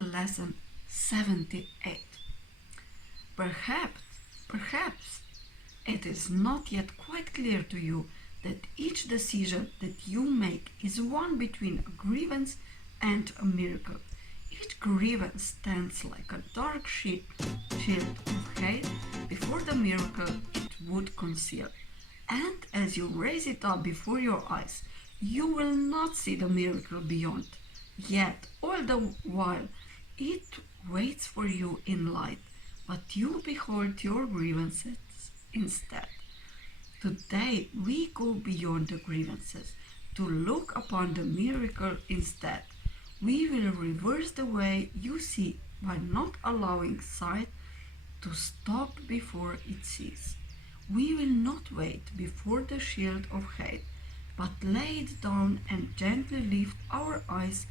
Lesson 78. Perhaps it is not yet quite clear to you that each decision that you make is one between a grievance and a miracle. Each grievance stands like a dark shield of hate before the miracle it would conceal. And as you raise it up before your eyes, you will not see the miracle beyond. Yet, all the while, it waits for you in light, but you behold your grievances instead. Today, we go beyond the grievances to look upon the miracle instead. We will reverse the way you see by not allowing sight to stop before it sees. We will not wait before the shield of hate, but lay it down and gently lift our eyes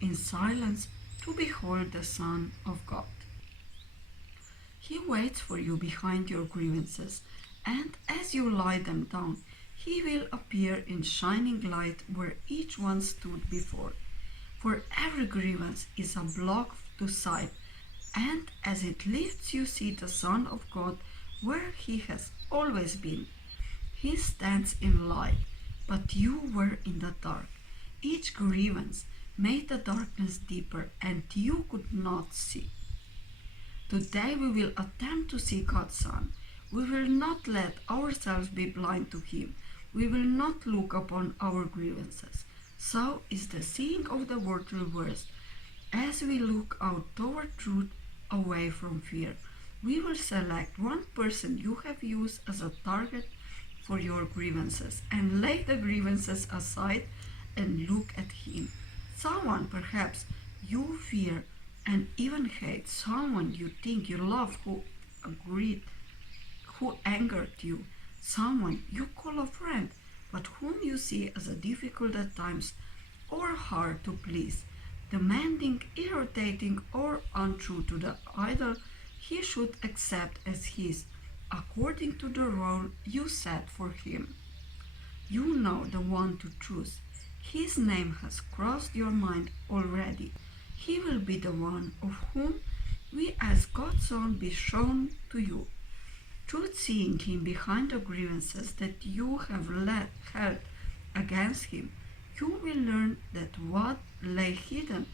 in silence to behold the Son of God. He waits for you behind your grievances, and as you lie them down, he will appear in shining light where each one stood before. For every grievance is a block to sight, and as it lifts you see the Son of God where he has always been. He stands in light, but you were in the dark. Each grievance made the darkness deeper, and you could not see. Today we will attempt to see God's Son. We will not let ourselves be blind to him. We will not look upon our grievances. So is the seeing of the world reversed. As we look out toward truth away from fear, we will select one person you have used as a target for your grievances and lay the grievances aside and look at him. Someone perhaps you fear and even hate, someone you think you love who angered you, someone you call a friend but whom you see as a difficult at times or hard to please, demanding, irritating, or untrue to the idol he should accept as his, according to the role you set for him. You know the one to choose. His name has crossed your mind already. He will be the one of whom we as God's Son be shown to you. Through seeing him behind the grievances that you have held against him, you will learn that what lay hidden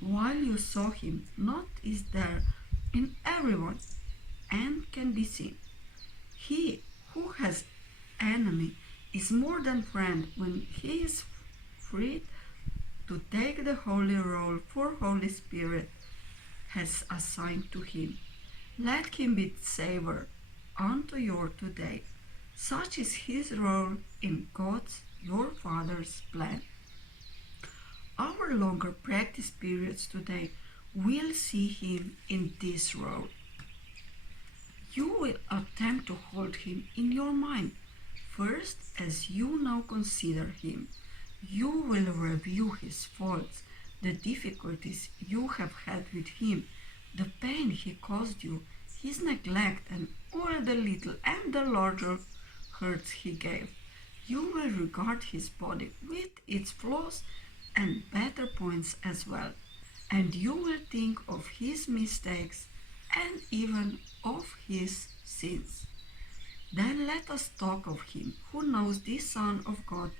while you saw him not is there in everyone and can be seen. He who has enemy is more than friend when he is free to take the holy role for Holy Spirit has assigned to him. Let him be Savior unto your today. Such is his role in God's, your Father's plan. Our longer practice periods today will see him in this role. You will attempt to hold him in your mind. First, as you now consider him, you will review his faults, the difficulties you have had with him, the pain he caused you, his neglect, and all the little and the larger hurts he gave. You will regard his body with its flaws and better points as well, and you will think of his mistakes and even of his sins. Then let us talk of him who knows this Son of God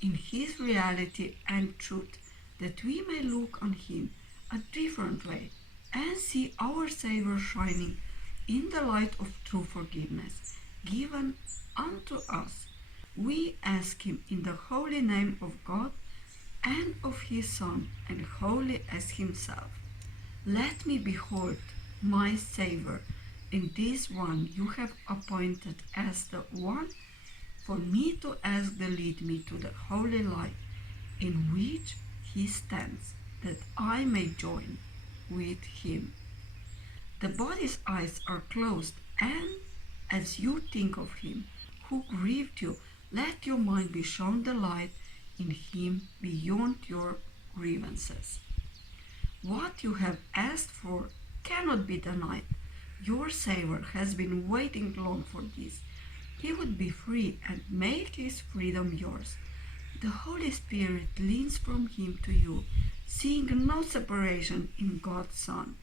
in his reality and truth, that we may look on him a different way and see our Savior shining in the light of true forgiveness given unto us. We ask him in the holy name of God and of his Son, and holy as himself. Let me behold my Savior in this one you have appointed as the one for me to ask to lead me to the holy light in which he stands, that I may join with him. The body's eyes are closed, and as you think of him who grieved you, let your mind be shown the light in him beyond your grievances. What you have asked for cannot be denied. Your Savior has been waiting long for this. he would be free and make his freedom yours. The Holy Spirit leans from him to you, seeing no separation in God's Son,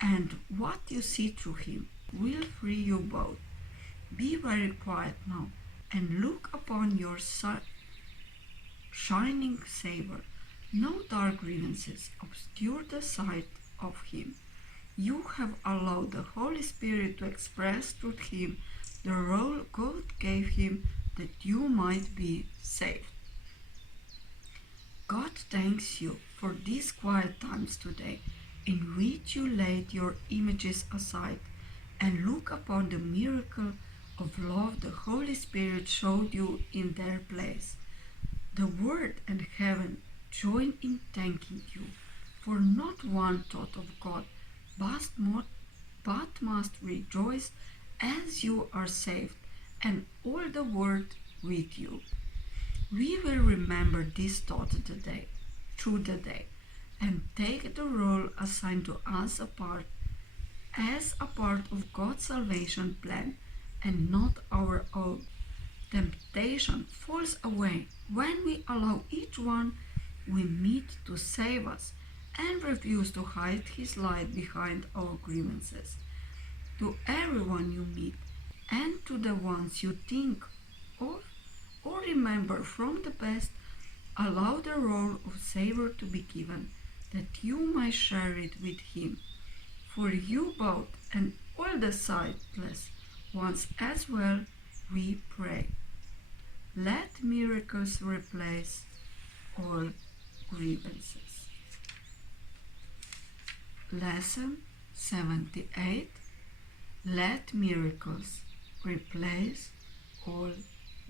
and what you see through him will free you both. Be very quiet now and look upon your shining Savior. No dark grievances obscure the sight of him. You have allowed the Holy Spirit to express through him the role God gave him that you might be saved. God thanks you for these quiet times today in which you laid your images aside and look upon the miracle of love the Holy Spirit showed you in their place. The Word and heaven join in thanking you, for not one thought of God but must rejoice as you are saved, and all the world with you. We will remember this thought through the day, and take the role assigned to us as a part of God's salvation plan and not our own. Temptation falls away when we allow each one we meet to save us and refuse to hide his light behind our grievances. To everyone you meet and to the ones you think of or remember from the past, allow the role of Savior to be given, that you might share it with him. For you both and all the sightless ones as well, we pray. Let miracles replace all grievances. Lesson 78. Let miracles replace all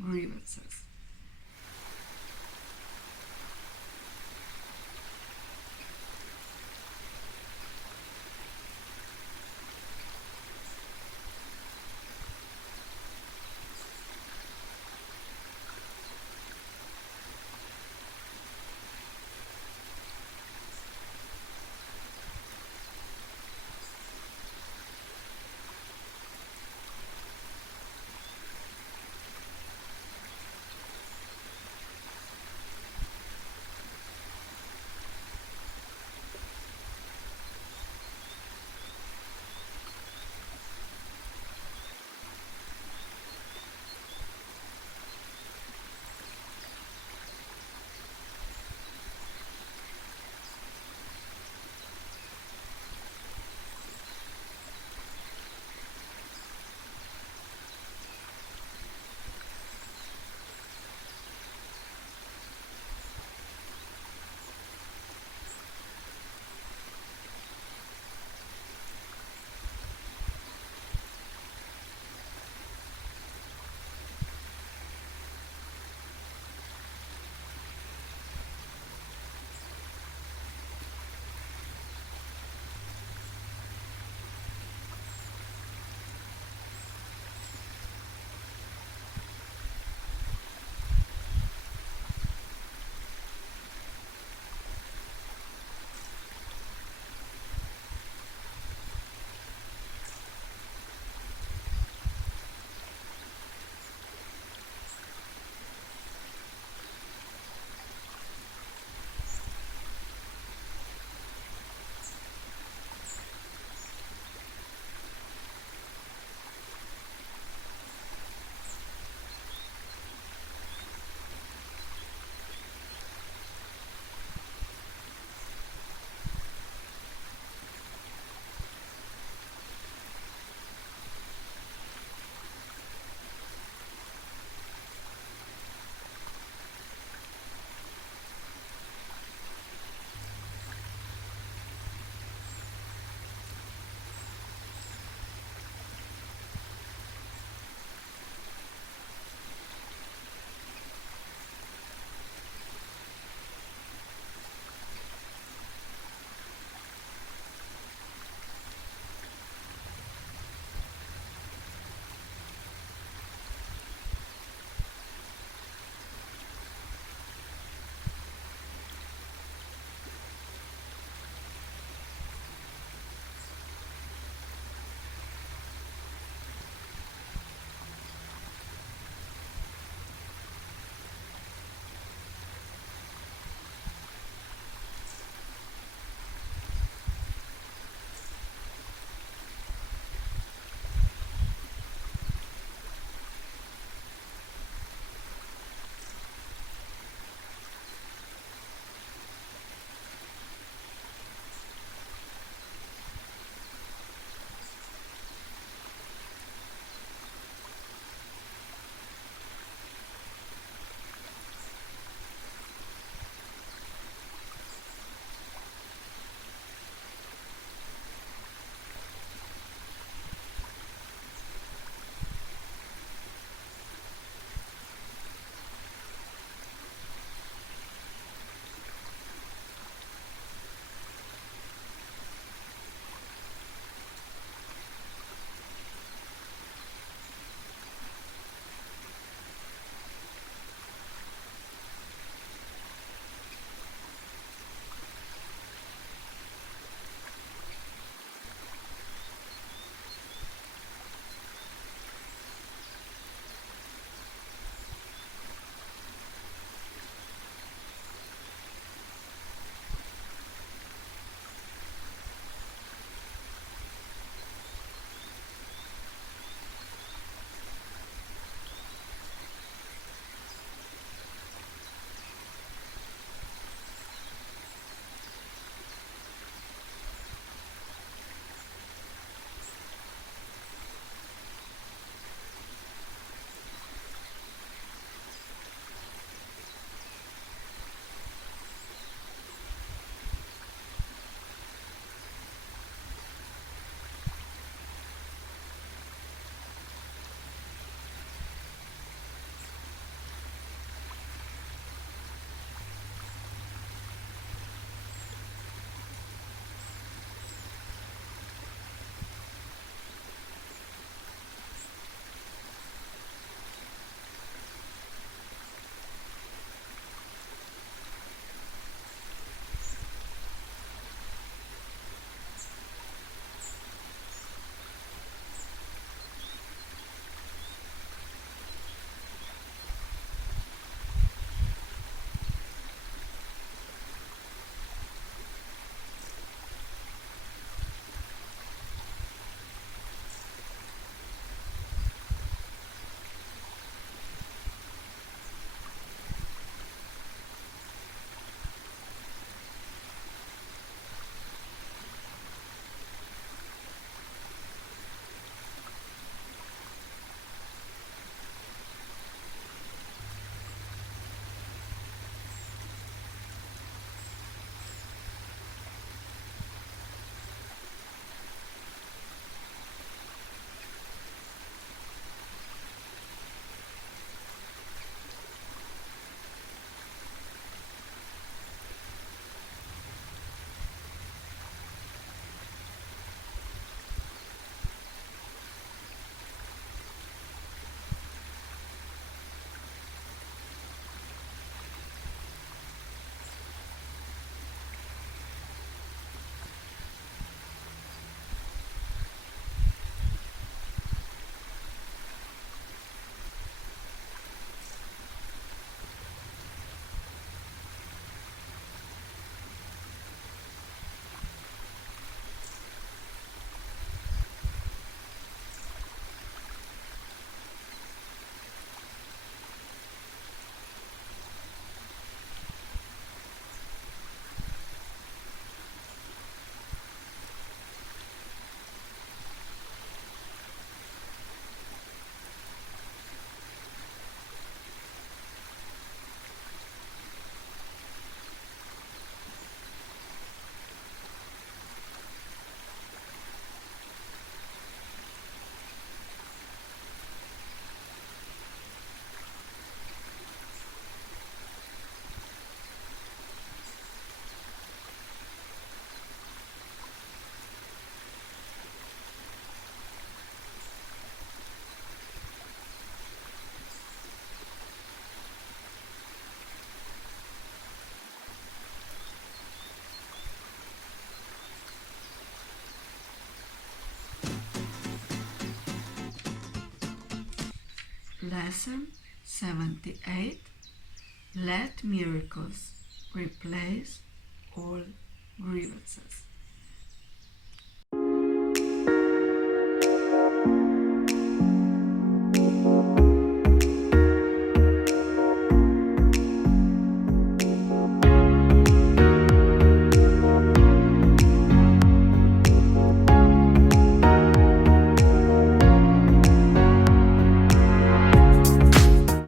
grievances. Lesson 78. Let miracles replace all grievances.